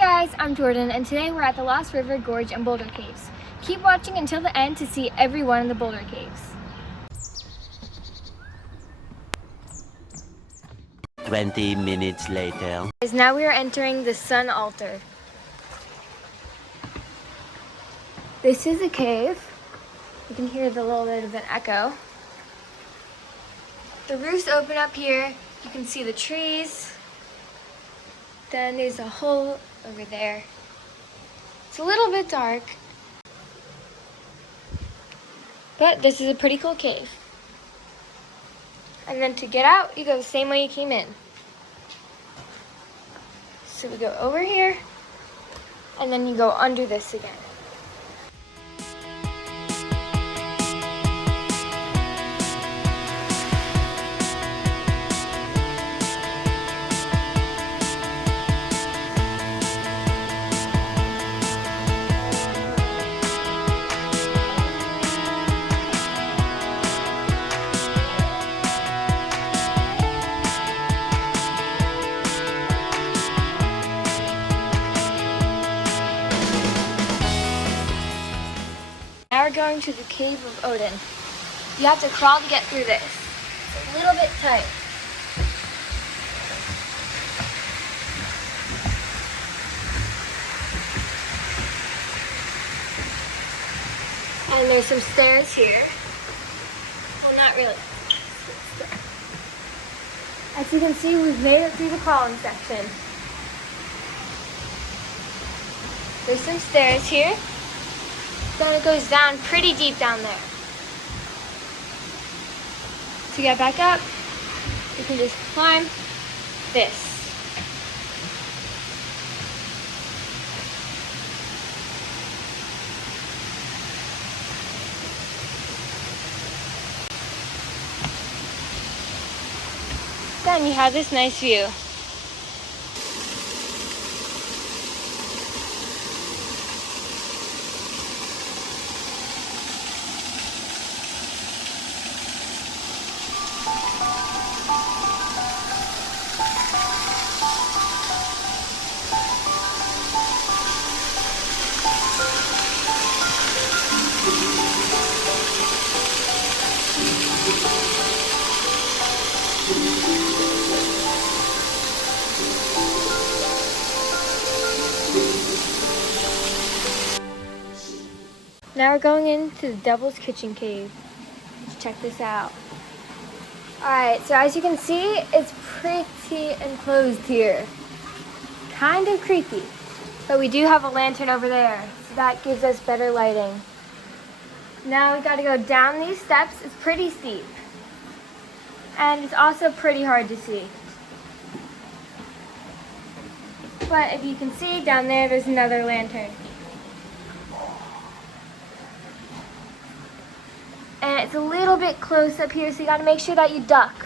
guys, I'm Jordan, and today we're at the Lost River Gorge and Boulder Caves. Keep watching until the end to see every one of the boulder caves. 20 minutes later. Now we are entering the Sun Altar. This is a cave. You can hear the little bit of an echo. The roofs open up here. You can see the trees. Then there's a hole over there. It's a little bit dark, but this is a pretty cool cave. And then to get out, you go the same way you came in. So we go over here, and then you go under this again. Now we're going to the Cave of Odin. You have to crawl to get through this. It's a little bit tight. And there's some stairs here. Well, not really. As you can see, we've made it through the crawling section. There's some stairs here. Then it goes down pretty deep down there. To get back up, you can just climb this. Then you have this nice view. Now we're going into the Devil's Kitchen Cave. Let's check this out. Alright, so as you can see, it's pretty enclosed here. Kind of creepy. But we do have a lantern over there, so that gives us better lighting. Now we gotta go down these steps. It's pretty steep. And it's also pretty hard to see. But if you can see down there, there's another lantern. And it's a little bit close up here, so you gotta make sure that you duck.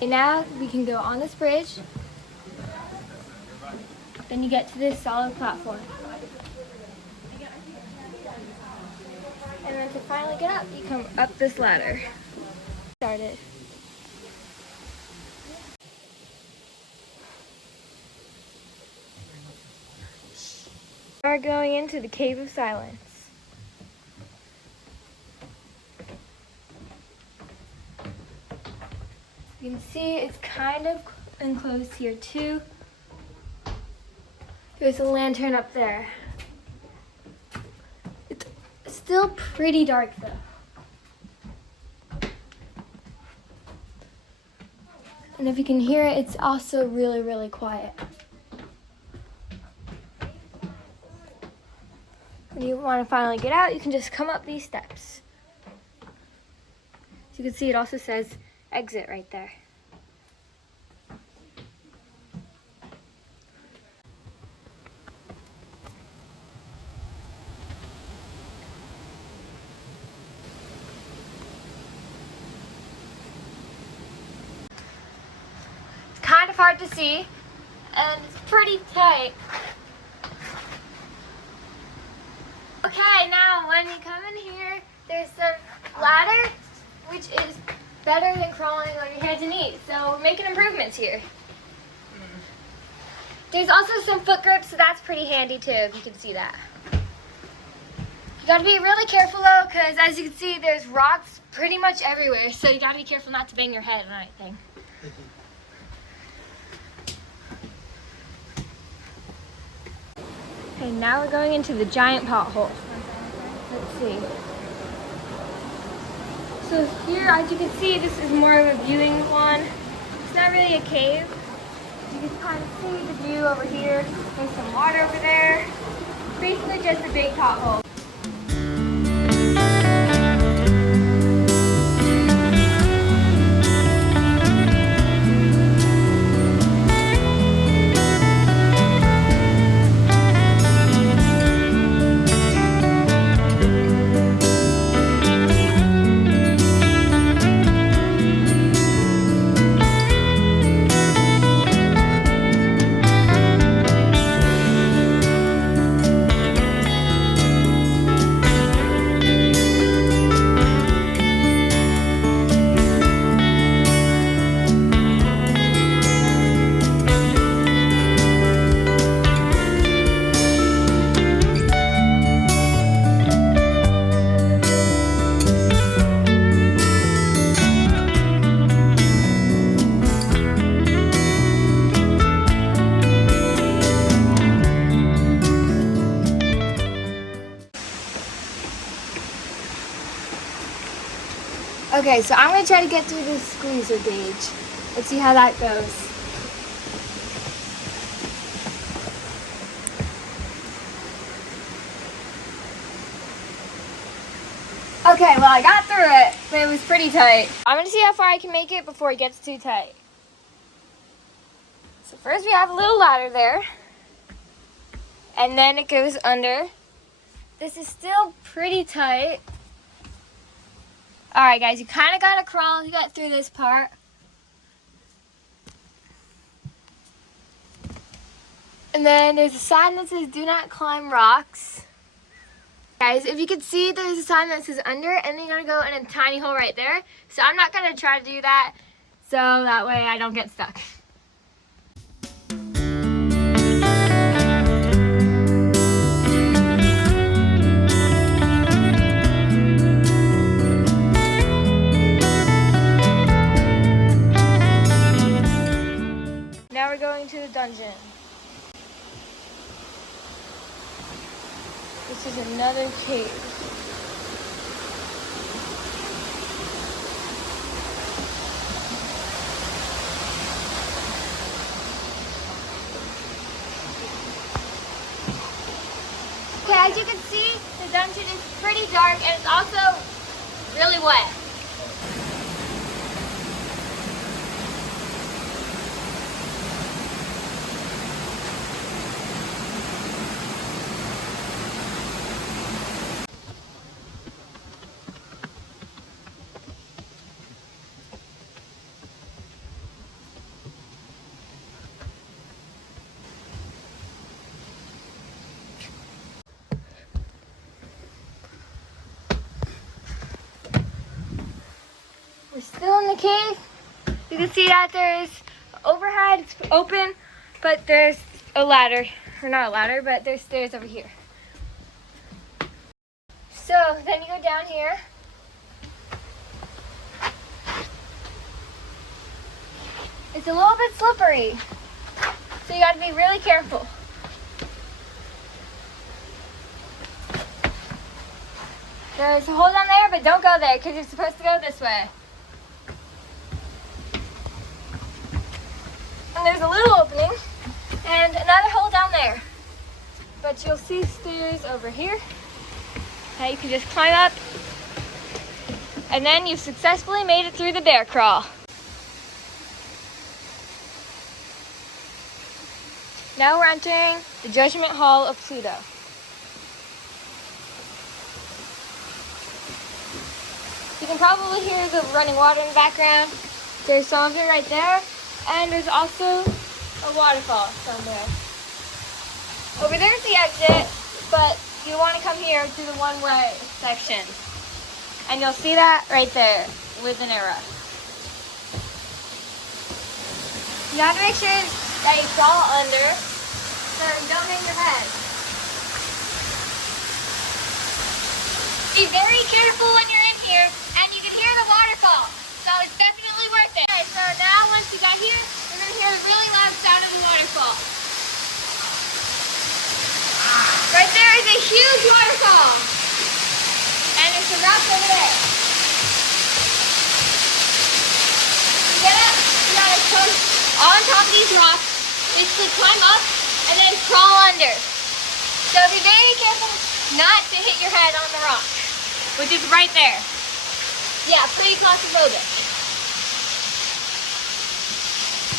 And now we can go on this bridge. Then you get to this solid platform. And then to finally get up, you come up this ladder. Started. We're going into the Cave of Silence. You can see it's kind of enclosed here too. There's a lantern up there. It's still pretty dark though. And if you can hear it, it's also really, really quiet. When you want to finally get out, you can just come up these steps. As you can see, it also says exit right there. It's kind of hard to see, and it's pretty tight. Okay, now when you come in here, there's some ladder, which is better than crawling on your hands and knees. So we're making improvements here. There's also some foot grips, so that's pretty handy too, if you can see that. You gotta be really careful though, because as you can see, there's rocks pretty much everywhere, so you gotta be careful not to bang your head on anything. Okay, now we're going into the giant pothole. Let's see. So here, as you can see, this is more of a viewing one. It's not really a cave. You can kind of see the view over here. There's some water over there. Basically just a big pothole. Okay, so I'm going to try to get through this squeezer gauge. Let's see how that goes. Okay, well I got through it, but it was pretty tight. I'm going to see how far I can make it before it gets too tight. So first we have a little ladder there. And then it goes under. This is still pretty tight. Alright guys, you kind of got to crawl to get through this part. And then there's a sign that says do not climb rocks. Guys, if you can see, there's a sign that says under, and then you're going to go in a tiny hole right there. So I'm not going to try to do that, so that way I don't get stuck. Now we're going to the dungeon. This is another cave. Okay, as you can see, the dungeon is pretty dark and it's also really wet. We're still in the cave. You can see that there's overhead, it's open, but there's a ladder, or not a ladder, but there's stairs over here. So then you go down here. It's a little bit slippery, so you gotta be really careful. There's a hole down there, but don't go there because you're supposed to go this way. And there's a little opening and another hole down there. But you'll see stairs over here. Now you can just climb up. And then you've successfully made it through the bear crawl. Now we're entering the Judgment Hall of Pluto. You can probably hear the running water in the background. There's some of it right there. And there's also a waterfall somewhere. Over there's the exit, but you want to come here through the one-way section. And you'll see that right there with an arrow. You have to make sure that you crawl under, so don't hit your head. Be very careful when you're in here, and you can hear the waterfall, so it's definitely worth it. Okay, so now once you got here, you're going to hear a really loud sound of the waterfall. Right there is a huge waterfall, and there's a rock over there. To get up, you got to come on top of these rocks, basically climb up, and then crawl under. So be very careful not to hit your head on the rock, which is right there. Yeah, pretty claustrophobic.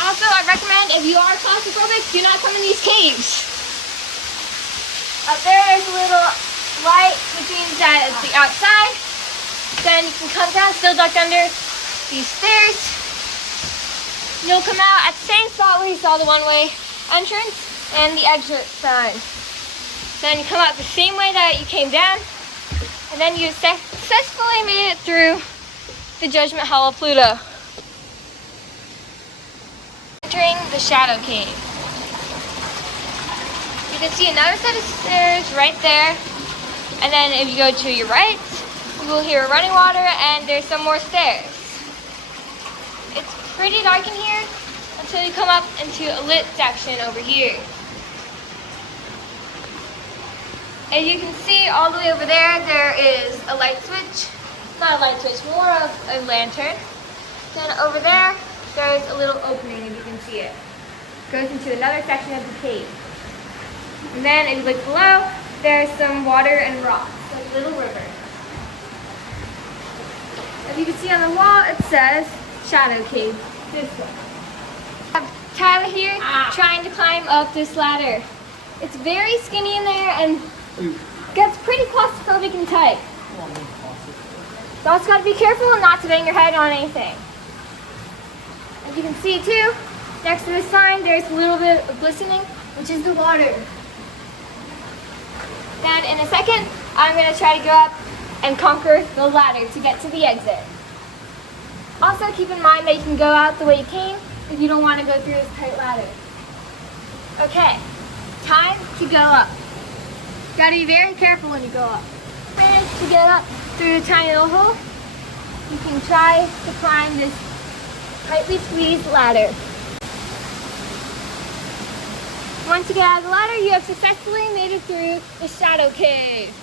Also, I recommend if you are claustrophobic, do not come in these caves. Up there's a little light, which means that it's the outside. Then you can come down, still duck under these stairs. You'll come out at the same spot where you saw the one-way entrance and the exit sign. Then you come out the same way that you came down, and then you successfully made it through the Judgment Hall of Pluto. Entering the Shadow Cave. You can see another set of stairs right there, and then if you go to your right, you will hear running water, and there's some more stairs. It's pretty dark in here until you come up into a lit section over here. As you can see all the way over there, there is a light switch. Not a light switch, more of a lantern. Then over there, there's a little opening, if you can see it. It goes into another section of the cave. And then if you look below, there's some water and rocks, like a little river. If you can see on the wall, it says Shadow Cave, this one. I have Tyler here trying to climb up this ladder. It's very skinny in there and gets pretty claustrophobic and tight. So also got to be careful not to bang your head on anything. As you can see too, next to this sign, there's a little bit of glistening, which is the water. Then in a second, I'm going to try to go up and conquer the ladder to get to the exit. Also keep in mind that you can go out the way you came if you don't want to go through this tight ladder. Okay, time to go up. Got to be very careful when you go up. Manage to get up through the tiny little hole. You can try to climb this tightly squeezed ladder. Once you get out of the ladder, you have successfully made it through the Shadow Cave.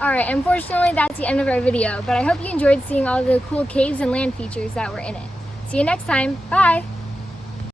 Alright, unfortunately that's the end of our video, but I hope you enjoyed seeing all the cool caves and land features that were in it. See you next time. Bye!